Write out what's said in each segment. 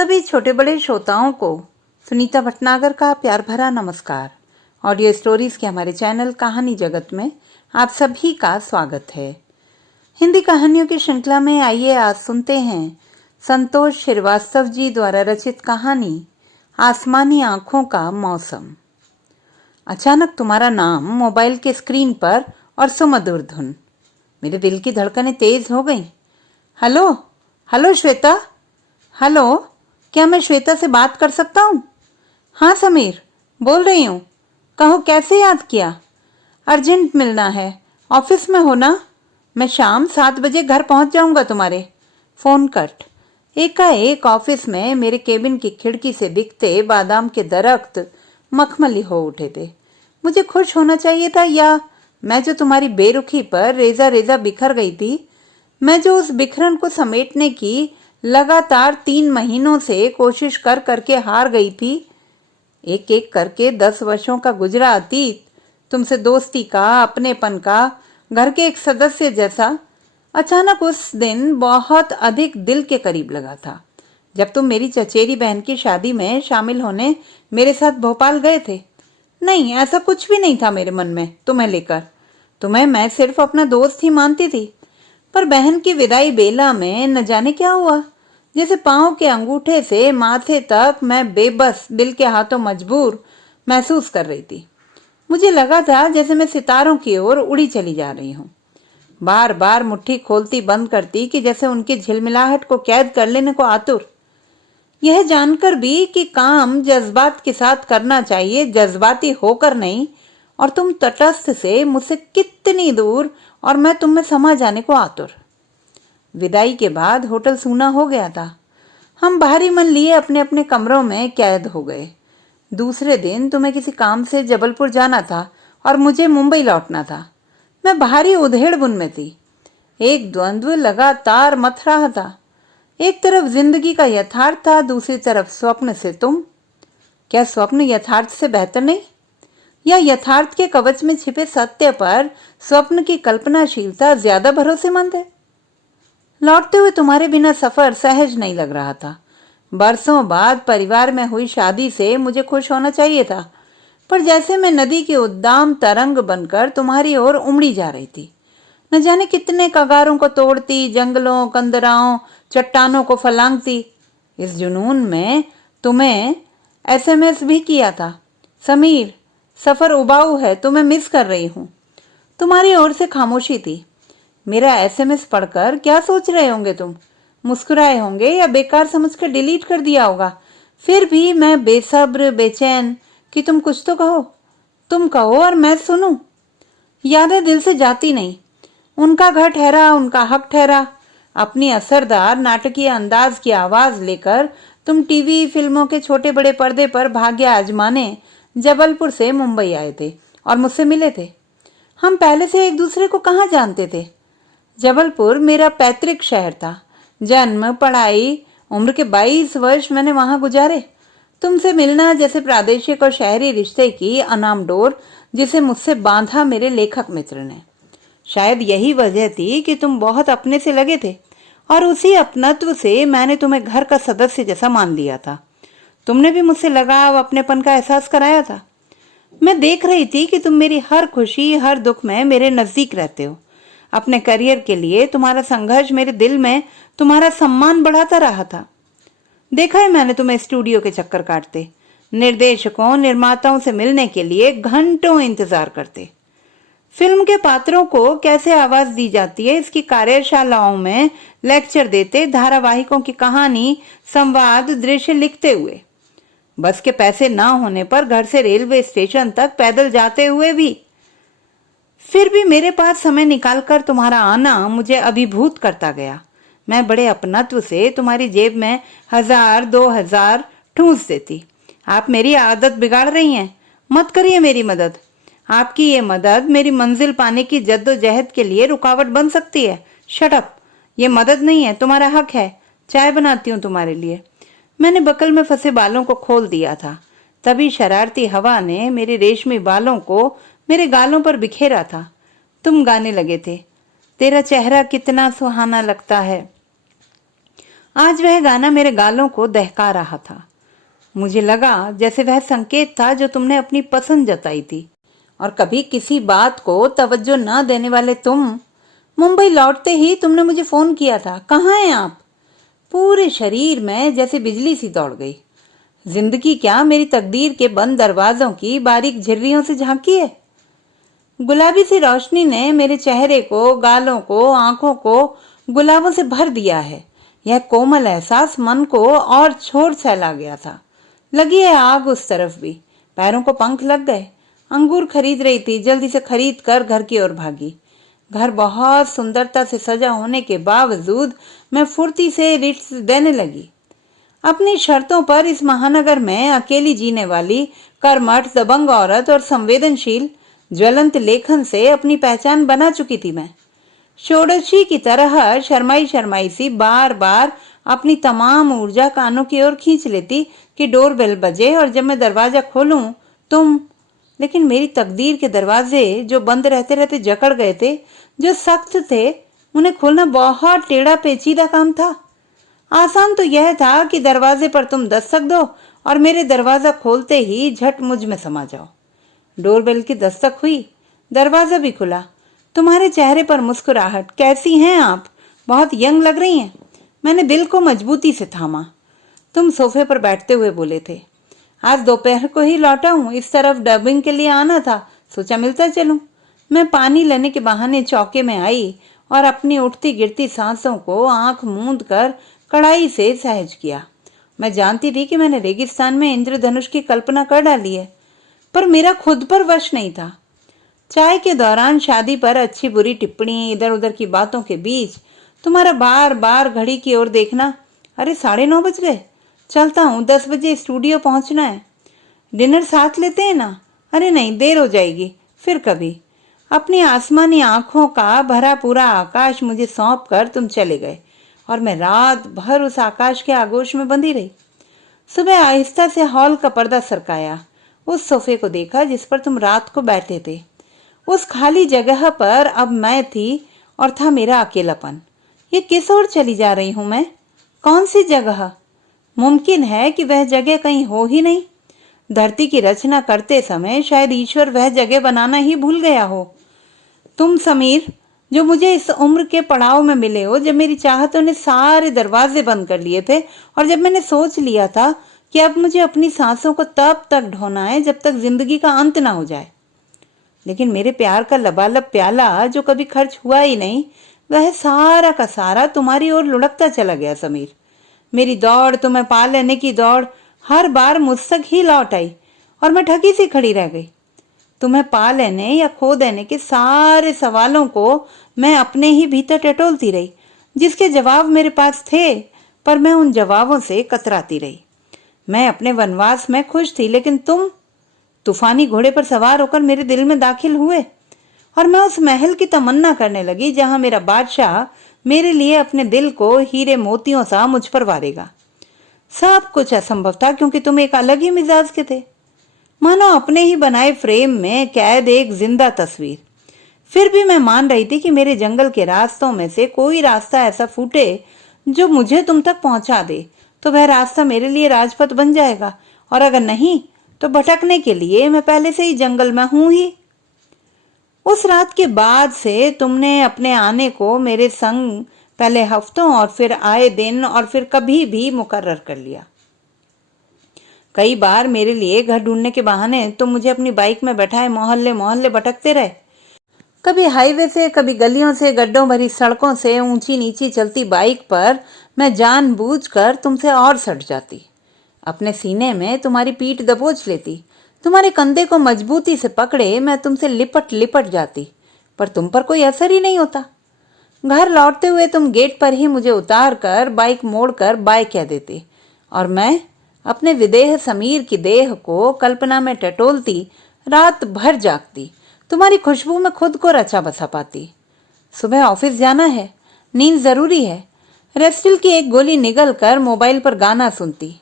सभी छोटे बड़े श्रोताओं को सुनीता भटनागर का प्यार भरा नमस्कार। ऑडियो स्टोरीज के हमारे चैनल कहानी जगत में आप सभी का स्वागत है। हिंदी कहानियों की श्रृंखला में आइए आज सुनते हैं संतोष श्रीवास्तव जी द्वारा रचित कहानी आसमानी आंखों का मौसम। अचानक तुम्हारा नाम मोबाइल के स्क्रीन पर और सुमधुर धुन। मेरे दिल की धड़कनें तेज हो गईं। हेलो हेलो श्वेता, हेलो, क्या मैं श्वेता से बात कर सकता हूँ? हाँ समीर, बोल रही हूँ। कहो, कैसे याद किया? अर्जेंट मिलना है। ऑफिस में हो ना? मैं शाम 7 बजे घर पहुँच जाऊँगा तुम्हारे। Phone cut. एकाएक ऑफिस में मेरे केबिन की खिड़की से दिखते बादाम के दरख्त मखमली हो उठे थे। मुझे खुश होना चाहिए था, या मैं जो तुम्हारी बेरुखी पर रेजा रेजा बिखर गई थी, मैं जो उस बिखरन को समेटने की लगातार 3 महीनों से कोशिश कर करके हार गई थी। एक एक करके 10 वर्षों का गुजरा अतीत तुमसे दोस्ती का, अपनेपन का, घर के एक सदस्य जैसा अचानक उस दिन बहुत अधिक दिल के करीब लगा था, जब तुम मेरी चचेरी बहन की शादी में शामिल होने मेरे साथ भोपाल गए थे। नहीं, ऐसा कुछ भी नहीं था मेरे मन में तुम्हें लेकर। तुम्हें मैं सिर्फ अपना दोस्त ही मानती थी, पर बहन की विदाई बेला में न जाने क्या हुआ, जैसे पांव के अंगूठे से माथे तक मैं बेबस, दिल के हाथों मजबूर महसूस कर रही थी। मुझे लगा था जैसे मैं सितारों की ओर उड़ी चली जा रही हूँ। बार बार मुट्ठी खोलती बंद करती कि जैसे उनकी झिलमिलाहट को कैद कर लेने को आतुर। यह जानकर भी कि काम जज्बात के साथ करना चाहिए, जज्बाती होकर नहीं, और तुम तटस्थ से मुझसे कितनी दूर और मैं तुम में समा जाने को आतुर। विदाई के बाद होटल सूना हो गया था। हम भारी मन लिए अपने अपने कमरों में कैद हो गए। दूसरे दिन तुम्हें किसी काम से जबलपुर जाना था और मुझे मुंबई लौटना था। मैं भारी उधेड़ बुन में थी। एक द्वंद्व लगातार मथ रहा था। एक तरफ जिंदगी का यथार्थ था, दूसरी तरफ स्वप्न से तुम। क्या स्वप्न यथार्थ से बेहतर नहीं? या यथार्थ के कवच में छिपे सत्य पर स्वप्न की कल्पनाशीलता ज्यादा भरोसेमंद है? लौटते हुए तुम्हारे बिना सफर सहज नहीं लग रहा था। बरसों बाद परिवार में हुई शादी से मुझे खुश होना चाहिए था, पर जैसे मैं नदी की उद्दाम तरंग बनकर तुम्हारी ओर उमड़ी जा रही थी। न जाने कितने कगारों को तोड़ती, जंगलों, कंदराओं, चट्टानों को फलांगती। इस जुनून में तुम्हें SMS भी किया था, समीर, सफर उबाऊ है, तुम्हें मिस कर रही हूं। तुम्हारी ओर से खामोशी थी। मेरा SMS पढ़कर क्या सोच रहे होंगे तुम? मुस्कुराए होंगे या बेकार समझकर डिलीट कर दिया होगा। फिर भी मैं बेसब्र, बेचैन कि तुम कुछ तो कहो। तुम कहो और मैं सुनूं। यादें दिल से जाती नहीं। उनका घर ठहरा, उनका हक ठहरा। अपनी असरदार नाटकीय अंदाज की आवाज लेकर तुम टीवी फिल्मों के छोटे बड़े पर्दे पर भाग्य आजमाने जबलपुर से मुंबई आए थे और मुझसे मिले थे। हम पहले से एक दूसरे को कहाँ जानते थे? जबलपुर मेरा पैतृक शहर था। जन्म, पढ़ाई, उम्र के 22 वर्ष मैंने वहां गुजारे। तुमसे मिलना जैसे प्रादेशिक और शहरी रिश्ते की अनाम डोर जिसे मुझसे बांधा मेरे लेखक मित्र ने। शायद यही वजह थी कि तुम बहुत अपने से लगे थे, और उसी अपनत्व से मैंने तुम्हें घर का सदस्य जैसा मान लिया था। तुमने भी मुझसे लगाव, अपनेपन का एहसास कराया था। मैं देख रही थी कि तुम मेरी हर खुशी, हर दुख में मेरे नजदीक रहते हो। अपने करियर के लिए तुम्हारा संघर्ष मेरे दिल में तुम्हारा सम्मान बढ़ाता रहा था। देखा है मैंने तुम्हें स्टूडियो के चक्कर काटते, निर्देशकों, निर्माताओं से मिलने के लिए घंटों इंतजार करते। फिल्म के पात्रों को कैसे आवाज दी जाती है इसकी कार्यशालाओं में लेक्चर देते, धारावाहिकों की कहानी, संवाद, दृश्य लिखते हुए। बस के पैसे ना होने पर घर से रेलवे स्टेशन तक पैदल जाते हुए भी। फिर भी मेरे पास समय निकालकर तुम्हारा आना मुझे अभिभूत करता गया। मैं बड़े अपनत्व से तुम्हारी जेब में 1000, 2000 ठूंस देती। आप मेरी आदत बिगाड़ रही हैं, मत करिए मेरी मदद। आपकी ये मदद मेरी मंजिल पाने की जद्दोजहद के लिए रुकावट बन सकती है। शट अप, ये मदद नहीं है, तुम्हारा हक है। चाय बनाती हूँ तुम्हारे लिए। मैंने बकल में फंसे बालों को खोल दिया था। तभी शरारती हवा ने मेरे रेशमी बालों को मेरे गालों पर बिखेरा था। तुम गाने लगे थे, तेरा चेहरा कितना सुहाना लगता है। आज वह गाना मेरे गालों को दहका रहा था। मुझे लगा जैसे वह संकेत था जो तुमने अपनी पसंद जताई थी। और कभी किसी बात को तवज्जो न देने वाले तुम, मुंबई लौटते ही तुमने मुझे फोन किया था, कहाँ हैं आप? पूरे शरीर में जैसे बिजली सी दौड़ गई। जिंदगी क्या मेरी तकदीर के बंद दरवाजों की बारीक झिर्रियों से झांकी है? गुलाबी सी रोशनी ने मेरे चेहरे को, गालों को, आंखों को गुलाबों से भर दिया है। यह कोमल एहसास मन को और छोड़ फैला गया था। लगी है आग उस तरफ भी। पैरों को पंख लग गए। अंगूर खरीद रही थी, जल्दी से खरीद कर घर की ओर भागी। घर बहुत सुंदरता से सजा होने के बावजूद मैं फुर्ती से रिट्स देने लगी। अपनी शर्तों पर इस महानगर में अकेली जीने वाली कर्मठ, दबंग औरत और संवेदनशील ज्वलंत लेखन से अपनी पहचान बना चुकी थी मैं। षोडशी की तरह शर्माई शर्माई सी बार बार अपनी तमाम ऊर्जा कानों की ओर खींच लेती कि डोरबेल बजे और जब मैं दरवाजा खोलूं तुम। लेकिन मेरी तकदीर के दरवाजे जो बंद रहते रहते जकड़ गए थे, जो सख्त थे, उन्हें खोलना बहुत टेढ़ा पेचीदा काम था। आसान तो यह था कि दरवाजे पर तुम दस्तक दो और मेरे दरवाजा खोलते ही झट मुझ में समा जाओ। डोरबेल की दस्तक हुई, दरवाजा भी खुला। तुम्हारे चेहरे पर मुस्कुराहट। कैसी हैं आप? बहुत यंग लग रही हैं। मैंने दिल को मजबूती से थामा। तुम सोफे पर बैठते हुए बोले थे, आज दोपहर को ही लौटा हूँ, इस तरफ डबिंग के लिए आना था, सोचा मिलता चलूं। मैं पानी लेने के बहाने चौके में आई और अपनी उठती गिरती सांसों को आंख मूंद कर कड़ाई से सहज किया। मैं जानती थी कि मैंने रेगिस्तान में इंद्रधनुष की कल्पना कर डाली है, पर मेरा खुद पर वश नहीं था। चाय के दौरान शादी पर अच्छी बुरी टिप्पणी, इधर उधर की बातों के बीच तुम्हारा बार बार घड़ी की ओर देखना। अरे 9:30 बज गए, चलता हूँ, 10 बजे स्टूडियो पहुंचना है। डिनर साथ लेते हैं ना? अरे नहीं, देर हो जाएगी, फिर कभी। अपनी आसमानी आंखों का भरा पूरा आकाश मुझे सौंप कर तुम चले गए और मैं रात भर उस आकाश के आगोश में बंधी रही। सुबह आहिस्ता से हॉल का पर्दा सरकाया। उस सोफे को देखा जिस पर तुम रात को बैठे थे। उस खाली जगह पर अब मैं थी और था मेरा अकेलापन। ये किस ओर चली जा रही हूं मैं? कौन सी जगह? मुमकिन है कि वह जगह कहीं हो ही नहीं। धरती की रचना करते समय शायद ईश्वर वह जगह बनाना ही भूल गया हो। तुम समीर, जो मुझे इस उम्र के पड़ाव में मिले हो, जब मेरी चाहतों ने सारे दरवाजे बंद कर लिए थे और जब मैंने सोच लिया था कि अब मुझे अपनी सांसों को तब तक ढोना है जब तक जिंदगी का अंत ना हो जाए। लेकिन मेरे प्यार का लबालब प्याला जो कभी खर्च हुआ ही नहीं, वह सारा का सारा तुम्हारी ओर लुढ़कता चला गया समीर। मेरी दौड़, तुम्हें पा लेने की दौड़, हर बार मुझ तक ही लौट आई और मैं ठगी सी खड़ी रह गई। तुम्हें पा लेने या खो देने के सारे सवालों को मैं अपने ही भीतर टटोलती रही, जिसके जवाब मेरे पास थे, पर मैं उन जवाबों से कतराती रही। मैं अपने वनवास में खुश थी, लेकिन तुम तूफानी घोड़े पर सवार होकर मेरे दिल में दाखिल हुए और मैं उस महल की तमन्ना करने लगी जहां मेरा बादशाह मेरे लिए अपने दिल को हीरे मोतियों सा मुझ पर वारेगा। सब कुछ असंभव था क्योंकि तुम एक अलग ही मिजाज के थे, मानो अपने ही बनाए फ्रेम में कैद एक जिंदा तस्वीर। फिर भी मैं मान रही थी कि मेरे जंगल के रास्तों में से कोई रास्ता ऐसा फूटे जो मुझे तुम तक पहुंचा दे, तो वह रास्ता मेरे लिए राजपथ बन जाएगा, और अगर नहीं तो भटकने के लिए मैं पहले से ही जंगल में हूं ही। उस रात के बाद से तुमने अपने आने को मेरे संग पहले हफ्तों और फिर आए दिन और फिर कभी भी मुकर्रर कर लिया। कई बार मेरे लिए घर ढूंढने के बहाने तुम मुझे अपनी बाइक में बैठाए मोहल्ले मोहल्ले भटकते रहे। कभी हाईवे से, कभी गलियों से, गड्ढों भरी सड़कों से ऊंची नीची चलती बाइक पर मैं जानबूझकर तुमसे और सट जाती। अपने सीने में तुम्हारी पीठ दबोच लेती, तुम्हारे कंधे को मजबूती से पकड़े मैं तुमसे लिपट लिपट जाती, पर तुम पर कोई असर ही नहीं होता। घर लौटते हुए तुम गेट पर ही मुझे उतार कर बाइक मोड़कर बाय कह देती और मैं अपने विदेह समीर की देह को कल्पना में टटोलती रात भर जागती, तुम्हारी खुशबू में खुद को रचा बसा पाती। सुबह ऑफिस जाना है, नींद जरूरी है, रेस्टिल की एक गोली निगल कर मोबाइल पर गाना सुनती।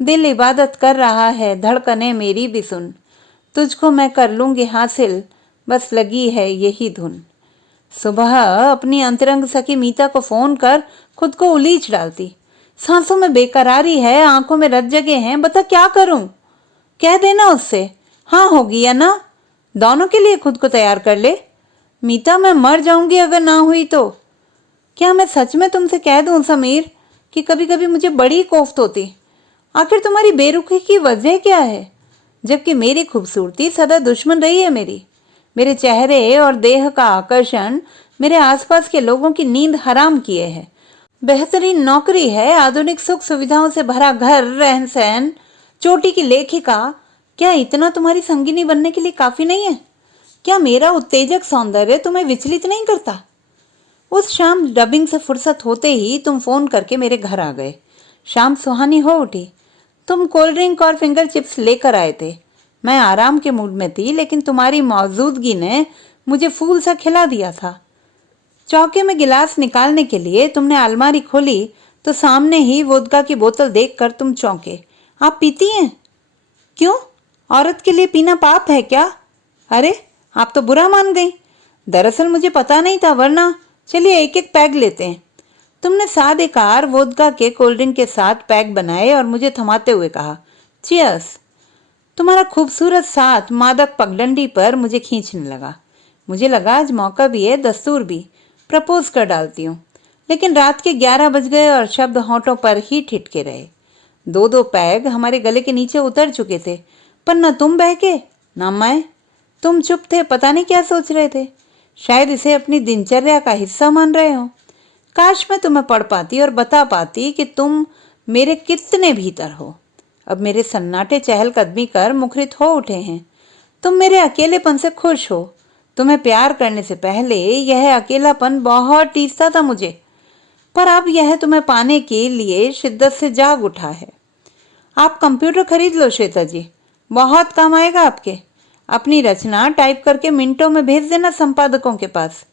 दिल इबादत कर रहा है, धड़कने मेरी भी सुन, तुझको मैं कर लूंगी हासिल, बस लगी है यही धुन। सुबह अपनी अंतरंग सखी मीता को फोन कर खुद को उलीच डालती, सांसों में बेकरारी है, आंखों में रत जगे हैं। बता क्या करूं? कह देना उससे, हाँ होगी या ना। दोनों के लिए खुद को तैयार कर ले। मीता, मैं मर जाऊंगी अगर ना हुई तो। क्या मैं सच में तुमसे कह दूं समीर कि कभी कभी मुझे बड़ी कोफ्त होती। आखिर तुम्हारी बेरुखी की वजह क्या है, जबकि मेरी खूबसूरती सदा दुश्मन रही है मेरी। मेरे चेहरे और देह का आकर्षण मेरे आसपास के लोगों की नींद हराम किए है। बेहतरीन नौकरी है, आधुनिक सुख सुविधाओं से भरा घर, रहन सहन, चोटी की लेखिका, क्या इतना तुम्हारी संगिनी बनने के लिए काफी नहीं है? क्या मेरा उत्तेजक सौंदर्य तुम्हें विचलित नहीं करता? उस शाम डबिंग से फुर्सत होते ही तुम फोन करके मेरे घर आ गए। शाम सुहानी हो उठी। तुम कोल्ड ड्रिंक और फिंगर चिप्स लेकर आए थे। मैं आराम के मूड में थी, लेकिन तुम्हारी मौजूदगी ने मुझे फूल सा खिला दिया था। चौके में गिलास निकालने के लिए तुमने अलमारी खोली तो सामने ही वोदका की बोतल देखकर तुम चौंके। आप पीती हैं? क्यों? औरत के लिए पीना पाप है क्या? अरे, आप तो बुरा मान गई। दरअसल मुझे पता नहीं था, वरना चलिए एक एक पैग लेते हैं। तुमने सादेकार वोदका के कोल्ड ड्रिंक के साथ पैग बनाए और मुझे थमाते हुए कहा, चियर्स। तुम्हारा खूबसूरत साथ मादक पगडंडी पर मुझे खींचने लगा। मुझे लगा आज मौका भी है, दस्तूर भी, प्रपोज कर डालती हूँ। लेकिन रात के 11 बज गए और शब्द होंठों पर ही ठिठके रहे। दो दो पैग हमारे गले के नीचे उतर चुके थे, पर न तुम बहके न मैं। तुम चुप थे, पता नहीं क्या सोच रहे थे। शायद इसे अपनी दिनचर्या का हिस्सा मान रहे हो। काश मैं तुम्हें पढ़ पाती और बता पाती कि तुम मेरे कितने भीतर हो। अब मेरे सन्नाटे चहलकदमी कर मुखरित हो उठे हैं। तुम मेरे अकेलेपन से खुश हो। तुम्हें प्यार करने से पहले यह अकेलापन बहुत टीसता था मुझे, पर अब यह तुम्हें पाने के लिए शिद्दत से जाग उठा है। आप कंप्यूटर खरीद लो श्वेता जी, बहुत काम आएगा आपके। अपनी रचना टाइप करके मिनटों में भेज देना संपादकों के पास।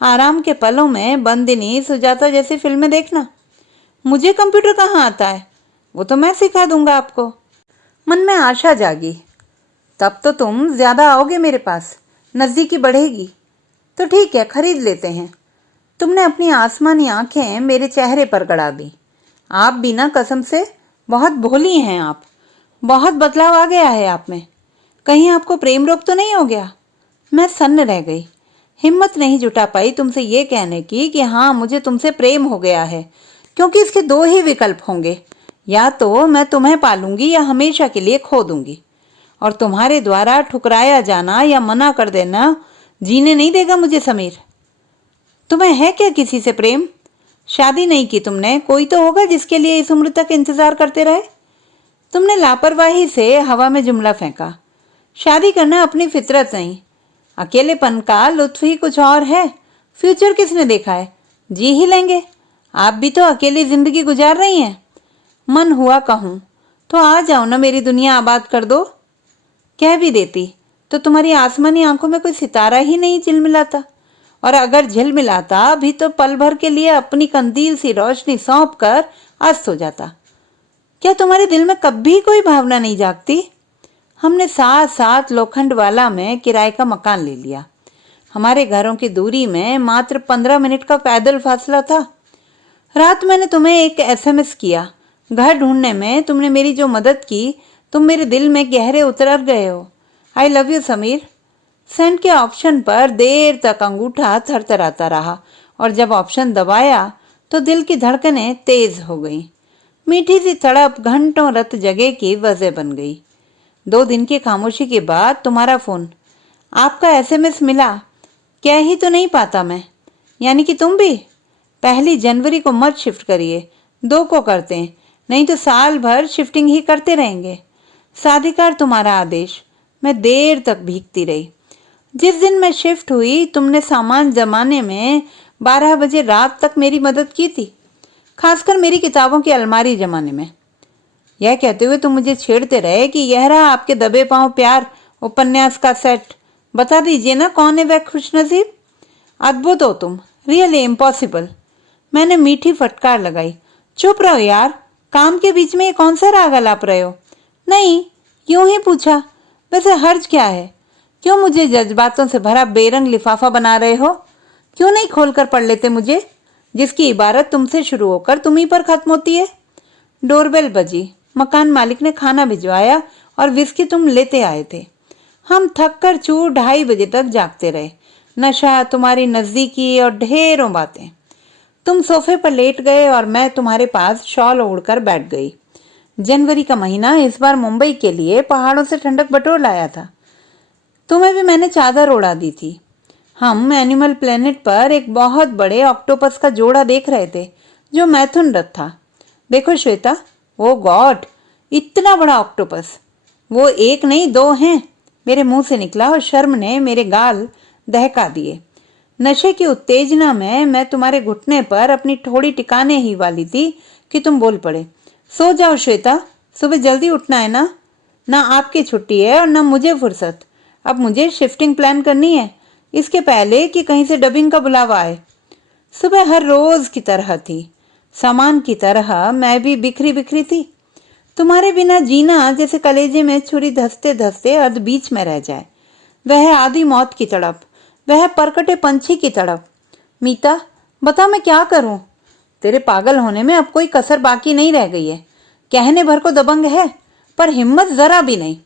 आराम के पलों में बंदिनी, सुजाता जैसी फिल्में देखना। मुझे कंप्यूटर कहाँ आता है, वो तो मैं सिखा दूंगा आपको। मन में आशा जागी। तब तो तुम ज्यादा आओगे मेरे पास, नजदीकी बढ़ेगी। तो ठीक है, खरीद लेते हैं। तुमने अपनी आसमानी आंखें मेरे चेहरे पर गड़ा दी। आप भी ना, कसम से बहुत भोली हैं आप। बहुत बदलाव आ गया है आप में। कहीं आपको प्रेम रोग तो नहीं हो गया? मैं सन्न रह गई। हिम्मत नहीं जुटा पाई तुमसे ये कहने की कि हाँ, मुझे तुमसे प्रेम हो गया है, क्योंकि इसके दो ही विकल्प होंगे, या तो मैं तुम्हें पालूंगी या हमेशा के लिए खो दूंगी। और तुम्हारे द्वारा ठुकराया जाना या मना कर देना जीने नहीं देगा मुझे समीर। तुम्हें है क्या किसी से प्रेम? शादी नहीं की तुमने, कोई तो होगा जिसके लिए इस उम्र तक इंतजार करते रहे। तुमने लापरवाही से हवा में जुमला फेंका। शादी करना अपनी फितरत नहीं। अकेलेपन का लुत्फ ही कुछ और है। फ्यूचर किसने देखा है? जी ही लेंगे। आप भी तो अकेली जिंदगी गुजार रही हैं। मन हुआ कहूं तो आ जाओ ना, मेरी दुनिया आबाद कर दो। कह भी देती तो तुम्हारी आसमानी आंखों में कोई सितारा ही नहीं झिलमिलाता, और अगर झिलमिलाता भी तो पल भर के लिए अपनी कंदील सी रोशनी सौंप कर अस्त हो जाता। क्या तुम्हारे दिल में कभी कोई भावना नहीं जागती? हमने साथ साथ लोखंडवाला में किराए का मकान ले लिया। हमारे घरों की दूरी में मात्र 15 मिनट का पैदल फासला था। रात मैंने तुम्हें एक SMS किया। घर ढूंढने में तुमने मेरी जो मदद की, तुम मेरे दिल में गहरे उतर गए हो। I love you Sameer. Send के ऑप्शन पर देर तक अंगूठा थरथराता रहा, और जब ऑप्शन दबाया तो दिल की धड़कनें तेज हो गई। मीठी सी तड़प घंटों रत जगह की वजह बन गई। 2 दिन की खामोशी के बाद तुम्हारा फोन। आपका SMS मिला। क्या ही तो नहीं पाता मैं। यानी कि तुम भी? 1 जनवरी को मत शिफ्ट करिए, 2 को करते हैं, नहीं तो साल भर शिफ्टिंग ही करते रहेंगे। साधिकार तुम्हारा आदेश। मैं देर तक भीगती रही। जिस दिन मैं शिफ्ट हुई, तुमने सामान जमाने में 12 बजे रात तक मेरी मदद की थी, खासकर मेरी किताबों की अलमारी जमाने में। यह कहते हुए तुम मुझे छेड़ते रहे कि यह रहा आपके दबे पांव प्यार उपन्यास का सेट। बता दीजिए ना, कौन है वह खुशनसीब? अद्भुत हो तुम, रियली इम्पॉसिबल। मैंने मीठी फटकार लगाई। चुप रहो यार, काम के बीच में ये कौन सा राग अलाप रहे हो? नहीं, यूं ही पूछा। वैसे हर्ज क्या है? क्यों मुझे जज्बातों से भरा बेरंग लिफाफा बना रहे हो? क्यों नहीं खोलकर पढ़ लेते मुझे, जिसकी इबारत तुमसे शुरू होकर तुम ही पर खत्म होती है? डोरबेल बजी। मकान मालिक ने खाना भिजवाया और विस्की तुम लेते आए थे। हम थक कर चूर 2:30 बजे तक जागते रहे। नशा, तुम्हारी नजदीकी और ढेरों बातें। तुम सोफे पर लेट गए और मैं तुम्हारे पास शॉल ओढ़कर बैठ गई। जनवरी का महीना इस बार मुंबई के लिए पहाड़ों से ठंडक बटोर लाया था। तुम्हें भी मैंने चादर ओढ़ा दी थी। हम एनिमल प्लेनेट पर एक बहुत बड़े ऑक्टोपस का जोड़ा देख रहे थे जो मैथुन रथ था। देखो श्वेता, ओ गॉड, इतना बड़ा ऑक्टोपस! वो एक नहीं 2 हैं, मेरे मुंह से निकला और शर्म ने मेरे गाल दहका दिए। नशे की उत्तेजना में मैं तुम्हारे घुटने पर अपनी ठोड़ी टिकाने ही वाली थी कि तुम बोल पड़े। सो जाओ श्वेता, सुबह जल्दी उठना है ना। ना आपकी छुट्टी है और ना मुझे फुर्सत। अब मुझे शिफ्टिंग प्लान करनी है, इसके पहले कि कहीं से डबिंग का बुलावा आए। सुबह हर रोज की तरह थी। सामान की तरह मैं भी बिखरी बिखरी थी। तुम्हारे बिना जीना जैसे कलेजे में छुरी धंसते धंसते अर्ध बीच में रह जाए। वह आधी मौत की तड़प, वह परकटे पंछी की तड़प। मीता, बता मैं क्या करूं? तेरे पागल होने में अब कोई कसर बाकी नहीं रह गई है। कहने भर को दबंग है, पर हिम्मत जरा भी नहीं।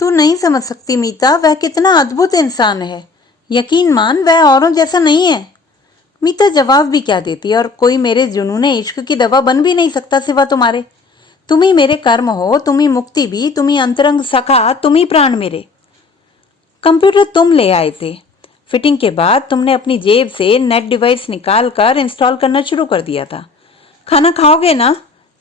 तू नहीं समझ सकती मीता, वह कितना अद्भुत इंसान है। यकीन मान, वह औरों जैसा नहीं है। मीता जवाब भी क्या देती, और कोई मेरे जुनूने इश्क की दवा बन भी नहीं सकता सिवा तुम्हारे। तुम ही मेरे कर्म हो, तुम ही मुक्ति भी, तुम ही अंतरंग सखा, तुम ही प्राण मेरे। कंप्यूटर तुम ले आए थे। फिटिंग के बाद तुमने अपनी जेब से नेट डिवाइस निकाल कर इंस्टॉल करना शुरू कर दिया था। खाना खाओगे ना?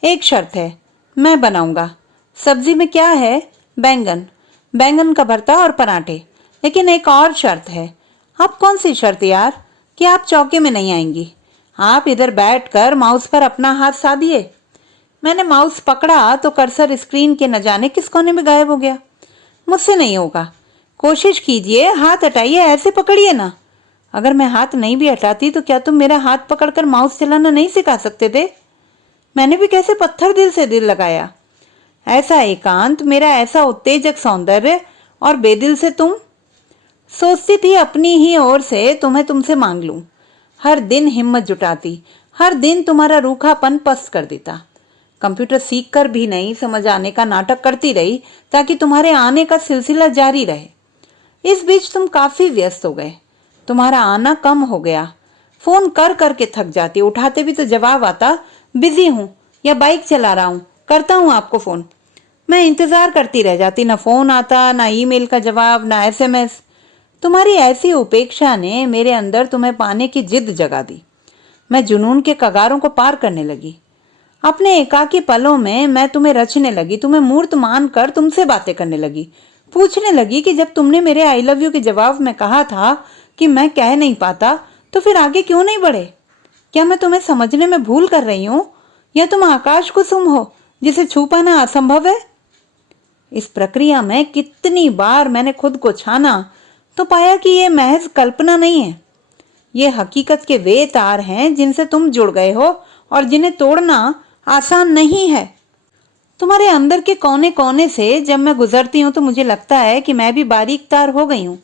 एक शर्त है, मैं बनाऊंगा। सब्जी में क्या है? बैंगन। बैंगन का भरता और पराठे। लेकिन एक और शर्त है। अब कौन सी शर्त यार? कि आप चौके में नहीं आएंगी। आप इधर बैठकर माउस पर अपना हाथ साधिए। मैंने माउस पकड़ा तो कर्सर स्क्रीन के न जाने किस कोने में गायब हो गया। मुझसे नहीं होगा। कोशिश कीजिए, हाथ हटाइए, ऐसे पकड़िए ना। अगर मैं हाथ नहीं भी हटाती तो क्या तुम मेरा हाथ पकड़कर माउस चलाना नहीं सिखा सकते थे? मैंने भी कैसे पत्थर दिल से दिल लगाया। ऐसा एकांत, मेरा ऐसा उत्तेजक सौंदर्य, और बेदिल से तुम। सोचती थी अपनी ही ओर से तुम्हें तुमसे मांग लूं। हर दिन हिम्मत जुटाती, हर दिन तुम्हारा रूखापन पस्त कर देता। कंप्यूटर सीख कर भी नहीं समझ आने का नाटक करती रही ताकि तुम्हारे आने का सिलसिला जारी रहे। इस बीच तुम काफी व्यस्त हो गए। तुम्हारा आना कम हो गया। फोन कर करके थक जाती, उठाते भी तो जवाब आता, बिजी हूं या बाइक चला रहा हूं, करता हूं आपको फोन। मैं इंतजार करती रह जाती, ना फोन आता, ना ईमेल का जवाब, ना SMS। तुम्हारी ऐसी उपेक्षा ने मेरे अंदर तुम्हें पाने की जिद जगा दी। मैं जुनून के कगारों को पार करने लगी। अपने एकाकी पलों में मैं तुम्हें रचने लगी, तुम्हें मूर्त मानकर तुमसे बातें करने लगी। पूछने लगी कि जब तुमने मेरे आई लव यू के जवाब में कहा था कि मैं कह नहीं पाता, तो फिर आगे क्यों नहीं बढ़े? क्या मैं तुम्हें समझने में भूल कर रही हूं, या तुम आकाश कुसुम हो जिसे छू पाना असंभव है? इस प्रक्रिया में कितनी बार मैंने खुद को छाना तो पाया कि यह महज कल्पना नहीं है। ये हकीकत के वे तार हैं जिनसे तुम जुड़ गए हो और जिन्हें तोड़ना आसान नहीं है। तुम्हारे अंदर के कोने कोने से जब मैं गुजरती हूँ तो मुझे लगता है कि मैं भी बारीक तार हो गई हूँ।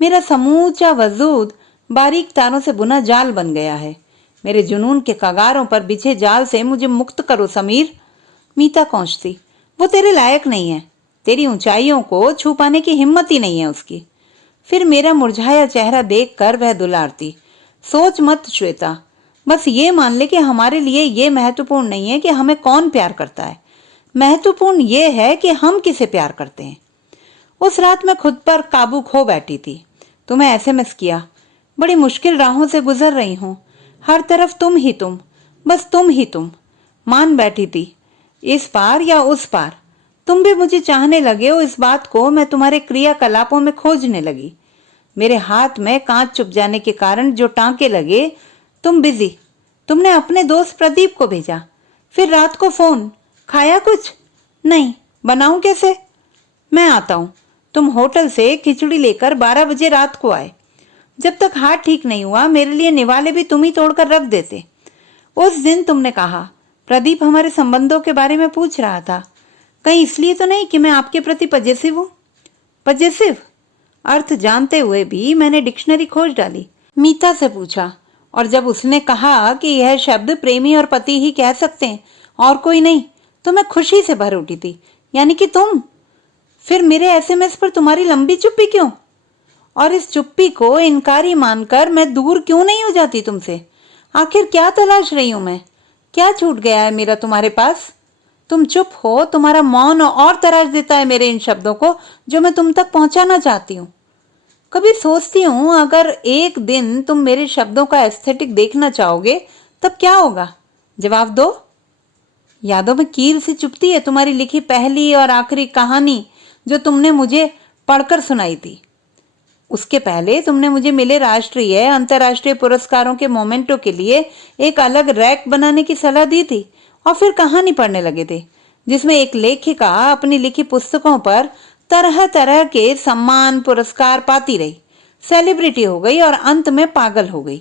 मेरा समूचा वजूद बारीक तारों से बुना जाल बन गया है। मेरे जुनून के कगारों पर बिछे जाल से मुझे मुक्त करो समीर। मीता पहुंचती, वो तेरे लायक नहीं है। तेरी ऊंचाइयों को छू पाने की हिम्मत ही नहीं है उसकी। फिर मेरा मुरझाया चेहरा देखकर वह दुलारती, सोच मत श्वेता, बस ये मान ले कि हमारे लिए ये महत्वपूर्ण नहीं है कि हमें कौन प्यार करता है। महत्वपूर्ण ये है कि हम किसे प्यार करते हैं। उस रात मैं खुद पर काबू खो बैठी थी। तुम्हें SMS किया। बड़ी मुश्किल राहों से गुजर रही हूं। हर तरफ तुम ही तुम, बस तुम ही तुम। मान बैठी थी, इस पार या उस पार। तुम भी मुझे चाहने लगे हो, इस बात को मैं तुम्हारे क्रियाकलापों में खोजने लगी। मेरे हाथ में कांच चुभ जाने के कारण जो टांके लगे, तुम बिजी। तुमने अपने दोस्त प्रदीप को भेजा। फिर रात को फोन। खाया कुछ? नहीं। बनाऊं कैसे? मैं आता हूं। तुम होटल से खिचड़ी लेकर 12 बजे रात को आए। जब तक हाथ ठीक नहीं हुआ मेरे लिए निवाले भी तुम ही तोड़कर रख देते। उस दिन तुमने कहा प्रदीप हमारे संबंधों के बारे में पूछ रहा था। कहीं इसलिए तो नहीं कि मैं आपके प्रति पजेसिव हूं? पजेसिव अर्थ जानते हुए भी मैंने डिक्शनरी खोज डाली। मीता से पूछा, और जब उसने कहा कि यह शब्द प्रेमी और पति ही कह सकते हैं और कोई नहीं, तो मैं खुशी से भर उठी थी। यानी कि तुम? फिर मेरे एसएमएस पर तुम्हारी लंबी चुप्पी क्यों? और इस चुप्पी को इनकारी मानकर मैं दूर क्यों नहीं हो जाती तुमसे? आखिर क्या तलाश रही हूं मैं? क्या छूट गया है मेरा तुम्हारे पास? तुम चुप हो, तुम्हारा मौन और तराश देता है मेरे इन शब्दों को जो मैं तुम तक पहुंचाना चाहती हूँ। कभी सोचती हूँ अगर एक दिन तुम मेरे शब्दों का एस्थेटिक देखना चाहोगे तब क्या होगा? जवाब दो। यादों में कील सी चुभती है तुम्हारी लिखी पहली और आखिरी कहानी जो तुमने मुझे पढ़कर सुनाई थी। उसके पहले तुमने मुझे मिले राष्ट्रीय अंतर्राष्ट्रीय पुरस्कारों के मोमेंटो के लिए एक अलग रैक बनाने की सलाह दी थी और फिर कहानी पढ़ने लगे थे जिसमें एक लेखिका अपनी लिखी पुस्तकों पर तरह तरह के सम्मान पुरस्कार पाती रही, सेलिब्रिटी हो गई और अंत में पागल हो गई।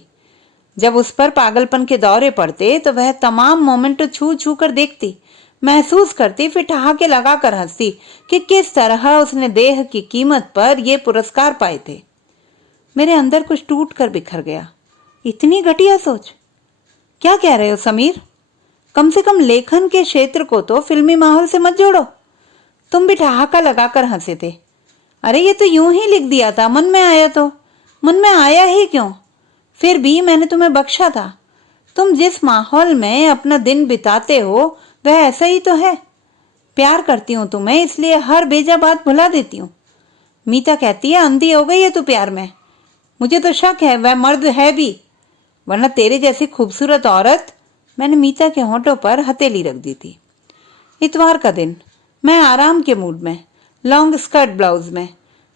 जब उस पर पागलपन के दौरे पड़ते तो वह तमाम मोमेंटो छू छू कर देखती, महसूस करती, फिर ठहाके लगाकर हंसती कि किस तरह उसने देह की कीमत पर ये पुरस्कार पाए थे। मेरे अंदर कुछ टूट कर बिखर गया। इतनी घटिया सोच! क्या कह रहे हो समीर? कम से कम लेखन के क्षेत्र को तो फिल्मी माहौल से मत जोड़ो। तुम भी ठहाका लगाकर हंसे थे। अरे ये तो यूं ही लिख दिया था, मन में आया तो। मन में आया ही क्यों? फिर भी मैंने तुम्हें बख्शा था। तुम जिस माहौल में अपना दिन बिताते हो वह ऐसा ही तो है। प्यार करती हूँ तुम्हें, इसलिए हर बेजा बात भुला देती हूँ। मीता कहती है अंधी हो गई है तू प्यार में। मुझे तो शक है वह मर्द है भी, वरना तेरे जैसी खूबसूरत औरत। मैंने मीता के होंठों पर हथेली रख दी थी। इतवार का दिन, मैं आराम के मूड में, लॉन्ग स्कर्ट ब्लाउज में,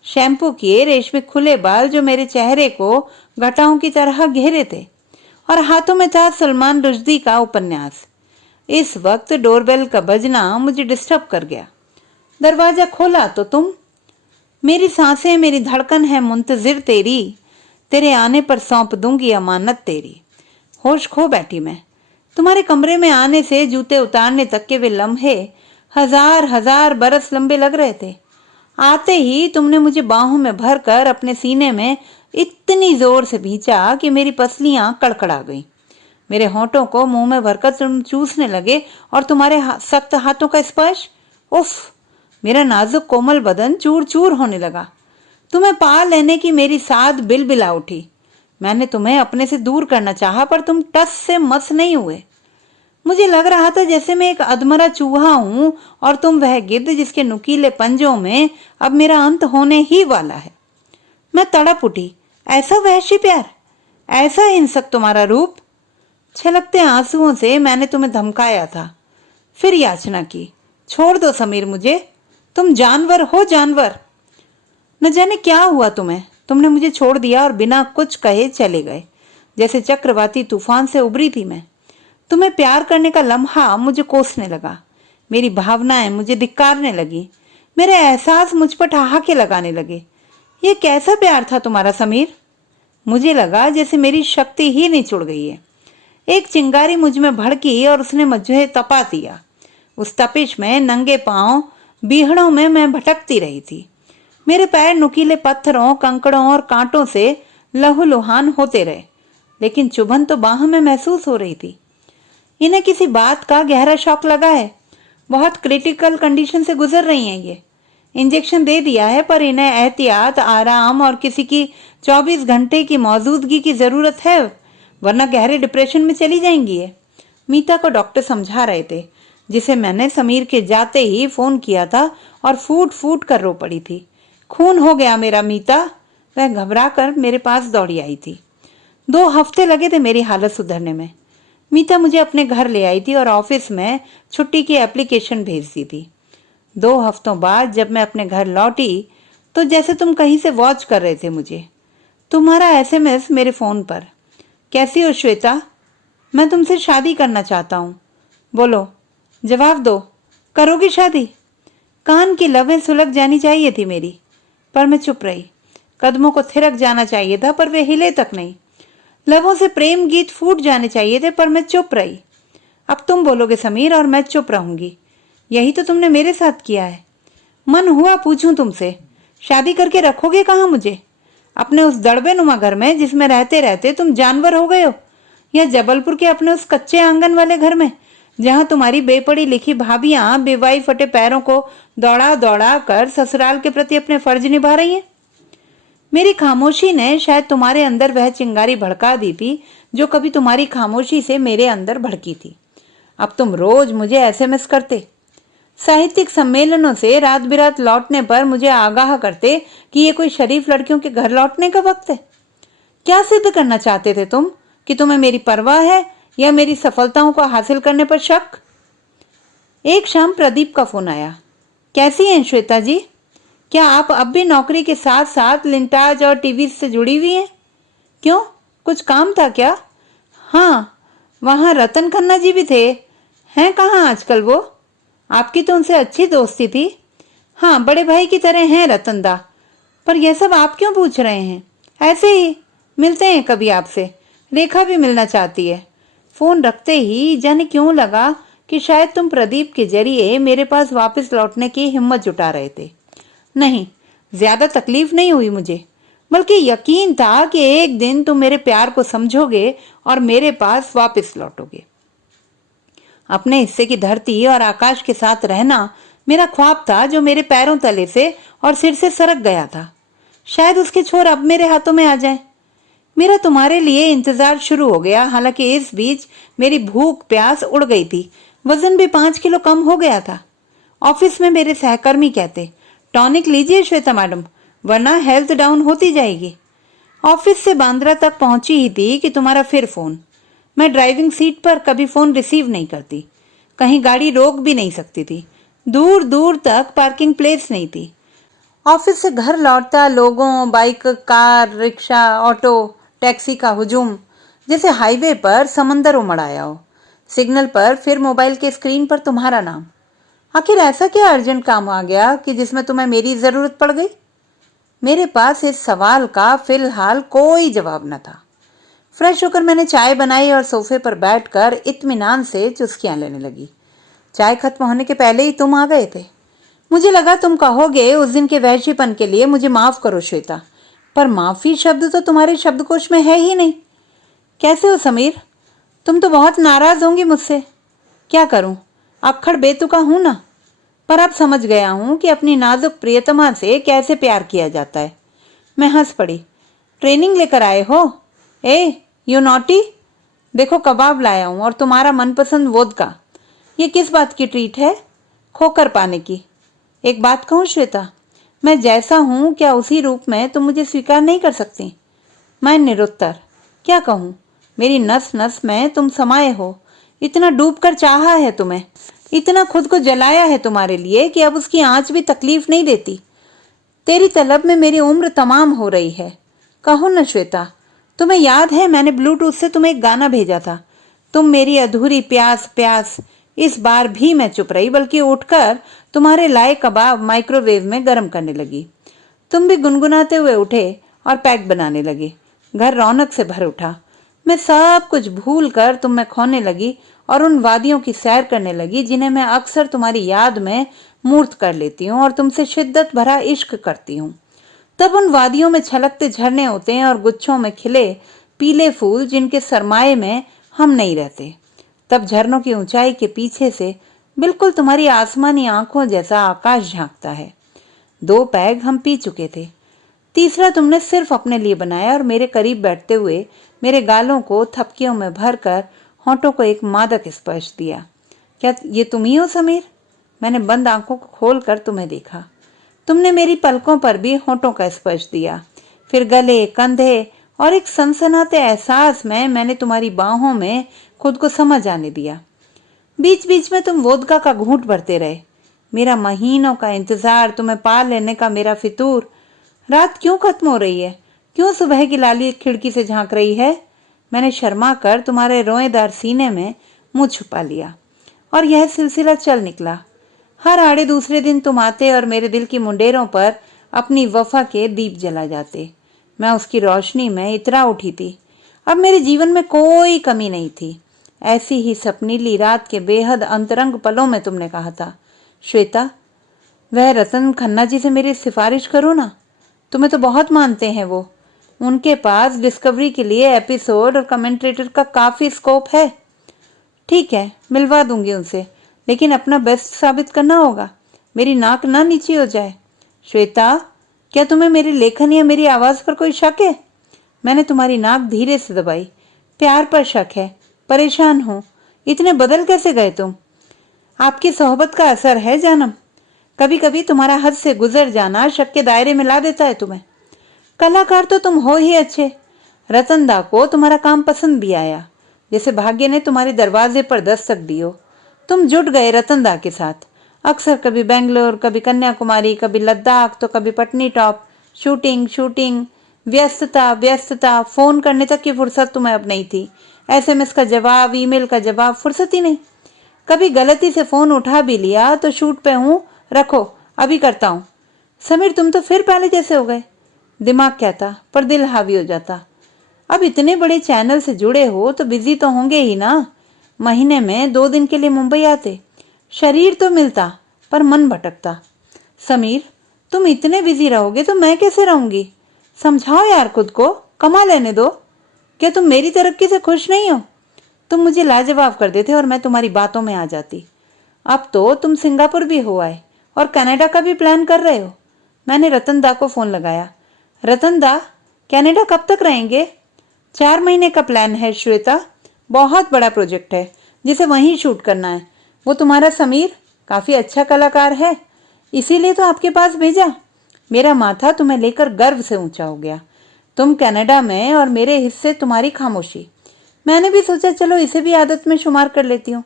शैम्पू किए रेशमी खुले बाल जो मेरे चेहरे को घटाओं की तरह घेरे थे, और हाथों में था सलमान रुश्दी का उपन्यास। इस वक्त डोरबेल का बजना मुझे डिस्टर्ब कर गया। दरवाजा खोला तो तुम। मेरी सांसें, मेरी धड़कन है मुंतजिर तेरी, तेरे आने पर सौंप दूंगी अमानत तेरी। होश खो बैठी मैं। तुम्हारे कमरे में आने से जूते उतारने तक के वे लम्हे हजार हजार बरस लंबे लग रहे थे। आते ही तुमने मुझे बाहों में भरकर अपने सीने में इतनी जोर से भींचा कि मेरी पसलियां कड़कड़ा गईं। मेरे होंठों को मुंह में भरकर तुम चूसने लगे और तुम्हारे सख्त हाथों का स्पर्श, उफ! मेरा नाजुक कोमल बदन चूर चूर होने लगा। तुम्हें पा लेने की मेरी साध बिलबिला उठी। मैंने तुम्हें अपने से दूर करना चाहा पर तुम टस से मस नहीं हुए। मुझे लग रहा था जैसे मैं एक अधमरा चूहा हूं और तुम वह गिद्ध जिसके नुकीले पंजों में अब मेरा अंत होने ही वाला है। मैं तड़प उठी। ऐसा वहशी प्यार, ऐसा हिंसक तुम्हारा रूप। छलकते आंसुओं से मैंने तुम्हें धमकाया था, फिर याचना की, छोड़ दो समीर मुझे, तुम जानवर हो जानवर। न जाने क्या हुआ तुम्हें, तुमने मुझे छोड़ दिया और बिना कुछ कहे चले गए। जैसे चक्रवाती तूफान से उबरी थी मैं। तुम्हें प्यार करने का लम्हा मुझे कोसने लगा। मेरी भावनाएं मुझे धिक्कारने लगी। मेरे एहसास मुझ पर ठहाके लगाने लगे। ये कैसा प्यार था तुम्हारा समीर? मुझे लगा जैसे मेरी शक्ति ही निचुड़ गई है। एक चिंगारी मुझ में भड़की और उसने मुझे तपा दिया। उस तपिश में नंगे पांव बीहड़ों में मैं भटकती रही थी। मेरे पैर नुकीले पत्थरों, कंकड़ों और कांटों से लहूलुहान होते रहे, लेकिन चुभन तो बाह में महसूस हो रही थी। इन्हें किसी बात का गहरा शौक लगा है। बहुत क्रिटिकल कंडीशन से गुजर रही हैं ये। इंजेक्शन दे दिया है पर इन्हें एहतियात, आराम और किसी की 24 घंटे की मौजूदगी की जरूरत है, वरना गहरे डिप्रेशन में चली जाएंगी ये। मीता को डॉक्टर समझा रहे थे, जिसे मैंने समीर के जाते ही फोन किया था और फूट फूट कर रो पड़ी थी। खून हो गया मेरा मीता। वह घबरा कर मेरे पास दौड़ी आई थी। 2 हफ्ते लगे थे मेरी हालत सुधरने में। मीता मुझे अपने घर ले आई थी और ऑफिस में छुट्टी की एप्लीकेशन भेज दी थी। 2 हफ्तों बाद जब मैं अपने घर लौटी तो जैसे तुम कहीं से वॉच कर रहे थे मुझे। तुम्हारा एसएमएस मेरे फोन पर। कैसी हो श्वेता? मैं तुमसे शादी करना चाहता हूँ। बोलो, जवाब दो, करोगी शादी? कान की लवें सुलग जानी चाहिए थी मेरी, पर मैं चुप रही। कदमों को थिरक जाना चाहिए था पर वे हिले तक नहीं। लबों से प्रेम गीत फूट जाने चाहिए थे पर मैं चुप रही। अब तुम बोलोगे समीर और मैं चुप रहूंगी। यही तो तुमने मेरे साथ किया है। मन हुआ पूछूं तुमसे, शादी करके रखोगे कहाँ मुझे? अपने उस दड़बे नुमा घर में जिसमें रहते रहते तुम जानवर हो गए हो, या जबलपुर के अपने उस कच्चे आंगन वाले घर में जहां तुम्हारी बेपड़ी लिखी भाभियां बेवाई फटे पैरों को दौड़ा दौड़ा कर ससुराल के प्रति अपने फर्ज निभा रही हैं। मेरी खामोशी ने शायद तुम्हारे अंदर वह चिंगारी भड़का दी थी जो कभी तुम्हारी खामोशी से मेरे अंदर भड़की थी। अब तुम रोज मुझे एसएमएस करते, साहित्यिक सम्मेलनों से रात बिरात लौटने पर मुझे आगाह करते कि ये कोई शरीफ लड़कियों के घर लौटने का वक्त है। क्या सिद्ध करना चाहते थे तुम कि तुम्हें मेरी परवाह है या मेरी सफलताओं को हासिल करने पर शक? एक शाम प्रदीप का फोन आया। कैसी हैं श्वेता जी? क्या आप अब भी नौकरी के साथ साथ लिंटाज और टीवी से जुड़ी हुई हैं? क्यों, कुछ काम था क्या? हाँ, वहां रतन खन्ना जी भी थे। हैं कहाँ आजकल वो? आपकी तो उनसे अच्छी दोस्ती थी। हाँ, बड़े भाई की तरह हैं रतनदा। पर यह सब आप क्यों पूछ रहे हैं? ऐसे ही मिलते हैं कभी आपसे। रेखा भी मिलना चाहती है। फोन रखते ही जाने क्यों लगा कि शायद तुम प्रदीप के जरिए मेरे पास वापस लौटने की हिम्मत जुटा रहे थे। नहीं, ज्यादा तकलीफ नहीं हुई मुझे, बल्कि यकीन था कि एक दिन तुम मेरे प्यार को समझोगे और मेरे पास वापस लौटोगे। अपने हिस्से की धरती और आकाश के साथ रहना मेरा ख्वाब था जो मेरे पैरों तले से और सिर से सरक गया था। शायद उसके छोर अब मेरे हाथों में आ जाए। मेरा तुम्हारे लिए इंतजार शुरू हो गया। हालांकि इस बीच मेरी भूख प्यास उड़ गई थी। वजन भी 5 किलो कम हो गया था। ऑफिस में मेरे सहकर्मी कहते, टॉनिक लीजिए श्वेता मैडम, वरना हेल्थ डाउन होती जाएगी। ऑफिस से बांद्रा तक पहुंची ही थी कि तुम्हारा फिर फोन। मैं ड्राइविंग सीट पर कभी फोन रिसीव नहीं करती, कहीं गाड़ी रोक भी नहीं सकती थी। दूर दूर तक पार्किंग प्लेस नहीं थी। ऑफिस से घर लौटता लोगों, bike, car, rickshaw, auto, taxi का हुजूम जैसे हाईवे पर समंदर उमड़ आया हो। सिग्नल पर फिर मोबाइल के स्क्रीन पर तुम्हारा नाम। आखिर ऐसा क्या अर्जेंट काम आ गया कि जिसमें तुम्हें मेरी जरूरत पड़ गई? मेरे पास इस सवाल का फिलहाल कोई जवाब न था। फ्रेश होकर मैंने चाय बनाई और सोफे पर बैठकर इत्मीनान से चुस्कियां लेने लगी। चाय खत्म होने के पहले ही तुम आ गए थे। मुझे लगा तुम कहोगे उस दिन के वहशीपन के लिए मुझे माफ करो श्वेता, पर माफी शब्द तो तुम्हारे शब्दकोश में है ही नहीं। कैसे हो समीर? तुम तो बहुत नाराज होंगी मुझसे। क्या करूं, अक्खड़ बेतुका हूं ना। पर अब समझ गया हूं कि अपनी नाजुक प्रियतमा से कैसे प्यार किया जाता है। मैं हंस पड़ी। ट्रेनिंग लेकर आए हो? ए यू नॉटी, देखो कबाब लाया हूं और तुम्हारा मनपसंद वोदका। ये किस बात की ट्रीट है? खोकर पाने की। एक बात कहूं श्वेता, मैं जैसा हूं क्या उसी रूप में तुम मुझे स्वीकार नहीं कर सकती? मैं निरुत्तर। क्या कहूं, मेरी नस नस में तुम समाये हो। इतना डूबकर चाहा है तुम्हें, इतना खुद को जलाया है तुम्हारे लिए कि अब उसकी आंच भी तकलीफ नहीं देती। तेरी तलब में मेरी उम्र तमाम हो रही है। कहो न श्वेता, तुम्हें याद है मैंने ब्लूटूथ से तुम्हें एक गाना भेजा था। तुम मेरी अधूरी प्यास प्यास। इस बार भी मैं चुप रही, बल्कि उठकर तुम्हारे लाए कबाब माइक्रोवेव में गर्म करने लगी। तुम भी गुनगुनाते हुए उठे और पैक बनाने लगे। घर रौनक से भर उठा। मैं सब कुछ भूल कर तुम में खोने लगी और उन वादियों की सैर करने लगी जिन्हें मैं अक्सर तुम्हारी याद में मूर्त कर लेती हूँ और तुमसे शिद्दत भरा इश्क करती हूँ। तब उन वादियों में छलकते झरने होते हैं और गुच्छों में खिले पीले फूल जिनके सरमाए में हम नहीं रहते। तब झरनों की ऊंचाई के पीछे से बिल्कुल तुम्हारी आसमानी आंखों जैसा आकाश झांकता है। 2 पैग हम पी चुके थे। तीसरा तुमने सिर्फ अपने लिए बनाया और मेरे करीब बैठते हुए मेरे गालों को थपकियों में भरकर होंठों को एक मादक स्पर्श दिया। क्या ये तुम ही हो समीर? मैंने बंद आंखों को खोलकर तुम्हें देखा। तुमने मेरी पलकों पर भी होंठों का स्पर्श दिया, फिर गले, कंधे और एक सनसनाते एहसास में मैंने तुम्हारी बाहों में खुद को समझ आने दिया। बीच बीच में तुम वोदका का घूंट भरते रहे। मेरा महीनों का इंतजार, तुम्हें पा लेने का मेरा फितूर। रात क्यों खत्म हो रही है? क्यों सुबह की लाली खिड़की से झांक रही है? मैंने शर्मा कर तुम्हारे रोएदार सीने में मुंह छुपा लिया और यह सिलसिला चल निकला। हर आड़े दूसरे दिन तुम आते और मेरे दिल की मुंडेरों पर अपनी वफा के दीप जला जाते। मैं उसकी रोशनी में इतरा उठी थी। अब मेरे जीवन में कोई कमी नहीं थी। ऐसी ही सपनीली रात के बेहद अंतरंग पलों में तुमने कहा था, श्वेता वह रतन खन्ना जी से मेरी सिफारिश करो ना, तुम्हें तो बहुत मानते हैं वो। उनके पास डिस्कवरी के लिए एपिसोड और कमेंटेटर का काफी स्कोप है। ठीक है, मिलवा दूंगी उनसे, लेकिन अपना बेस्ट साबित करना होगा, मेरी नाक ना नीची हो जाए। श्वेता, क्या तुम्हें मेरे लेखन या मेरी आवाज पर कोई शक है? मैंने तुम्हारी नाक धीरे से दबाई। प्यार पर शक है, परेशान हूं, इतने बदल कैसे गए तुम? आपकी सोहबत का असर है जानम। कभी कभी तुम्हारा हद से गुजर जाना शक के दायरे में ला देता है तुम्हें। कलाकार तो तुम हो ही अच्छे। रतनदा को तुम्हारा काम पसंद भी आया, जैसे भाग्य ने तुम्हारे दरवाजे पर दस्तक दी हो। तुम जुट गए रतनदा के साथ। अक्सर कभी बेंगलोर, कभी कन्याकुमारी, कभी लद्दाख, तो कभी पटनी टॉप। शूटिंग शूटिंग, व्यस्तता व्यस्तता, फोन करने तक की फुर्सत तुम्हें अब नहीं थी। SMS का जवाब, ईमेल का जवाब, फुर्सत ही नहीं। कभी गलती से फोन उठा भी लिया तो शूट पे हूं, रखो अभी करता हूं। समीर, तुम तो फिर पहले जैसे हो गए। दिमाग कहता पर दिल हावी हो जाता। अब इतने बड़े चैनल से जुड़े हो तो बिजी तो होंगे ही ना। महीने में 2 दिन के लिए मुंबई आते, शरीर तो मिलता पर मन भटकता। समीर, तुम इतने बिजी रहोगे तो मैं कैसे रहूंगी? समझाओ यार खुद को, कमा लेने दो। क्या तुम मेरी तरक्की से खुश नहीं हो? तुम मुझे लाजवाब कर देते और मैं तुम्हारी बातों में आ जाती। अब तो तुम सिंगापुर भी हो आए और कनाडा का भी प्लान कर रहे हो। मैंने रतनदा को फोन लगाया। रतनदा, कनाडा कब तक रहेंगे? 4 महीने का प्लान है श्वेता, बहुत बड़ा प्रोजेक्ट है जिसे वहीं शूट करना है। वो तुम्हारा समीर काफी अच्छा कलाकार है, इसीलिए तो आपके पास भेजा। मेरा माथा तुम्हें लेकर गर्व से ऊंचा हो गया। तुम कनाडा में और मेरे हिस्से तुम्हारी खामोशी। मैंने भी सोचा चलो इसे भी आदत में शुमार कर लेती हूँ।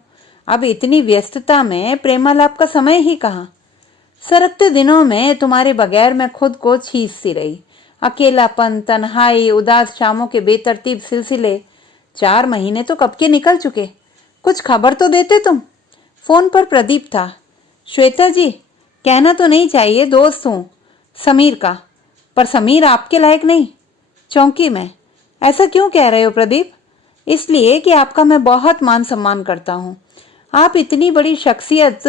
अब इतनी व्यस्तता में प्रेमालाप का समय ही कहाँ। सरकते दिनों में तुम्हारे बगैर मैं खुद को छीस सी रही। अकेलापन, तन्हाई, उदास शामों के बेतरतीब सिलसिले। 4 महीने तो कब के निकल चुके। कुछ खबर तो देते तुम। फोन पर प्रदीप था। श्वेता जी, कहना तो नहीं चाहिए, दोस्त हूं समीर का, पर समीर आपके लायक नहीं। चौंकी मैं। ऐसा क्यों कह रहे हो प्रदीप? इसलिए कि आपका मैं बहुत मान सम्मान करता हूँ। आप इतनी बड़ी शख्सियत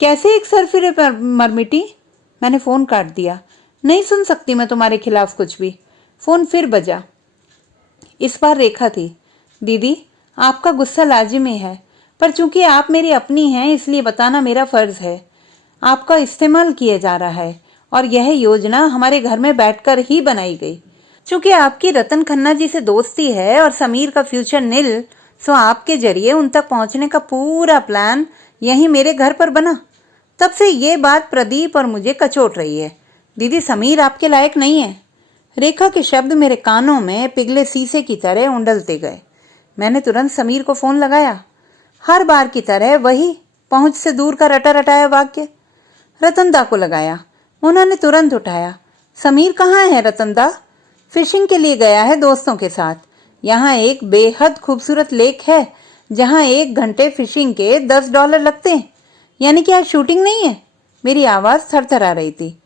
कैसे एक सरफिरे पर मर मिटी? मैंने फोन काट दिया। नहीं सुन सकती मैं तुम्हारे खिलाफ कुछ भी। फोन फिर बजा। इस बार रेखा थी। दीदी, आपका गुस्सा लाजिमी है, पर चूंकि आप मेरी अपनी हैं इसलिए बताना मेरा फर्ज है। आपका इस्तेमाल किया जा रहा है और यह योजना हमारे घर में बैठकर ही बनाई गई। चूंकि आपकी रतन खन्ना जी से दोस्ती है और समीर का फ्यूचर नील, सो आपके जरिए उन तक पहुंचने का पूरा प्लान यही मेरे घर पर बना। तब से ये बात प्रदीप और मुझे कचोट रही है। दीदी, समीर आपके लायक नहीं है। रेखा के शब्द मेरे कानों में पिघले शीशे की तरह उंडलते गए। मैंने तुरंत समीर को फोन लगाया। हर बार की तरह वही पहुंच से दूर का रटा रटाया वाक्य। रतनदा को लगाया। उन्होंने तुरंत उठाया। समीर कहाँ है रतनदा? फिशिंग के लिए गया है दोस्तों के साथ। यहाँ एक बेहद खूबसूरत लेक है जहाँ 1 घंटे फिशिंग के $10 लगते हैं। यानी कि आज शूटिंग नहीं है? मेरी आवाज थरथरा रही थी।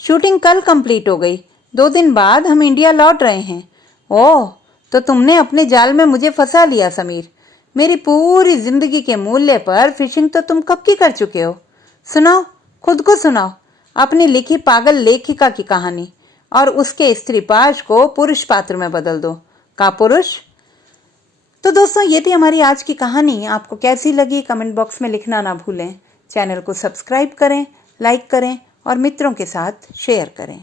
शूटिंग कल कंप्लीट हो गई। 2 दिन बाद हम इंडिया लौट रहे हैं। ओह, तो तुमने अपने जाल में मुझे फंसा लिया समीर। मेरी पूरी जिंदगी के मूल्य पर फिशिंग तो तुम कब की कर चुके हो। सुनाओ, खुद को सुनाओ अपनी लिखी पागल लेखिका की कहानी और उसके स्त्री पाश को पुरुष पात्र में बदल दो। का पुरुष? तो दोस्तों, ये थी हमारी आज की कहानी। आपको कैसी लगी कमेंट बॉक्स में लिखना ना भूलें। चैनल को सब्सक्राइब करें, लाइक करें और मित्रों के साथ शेयर करें।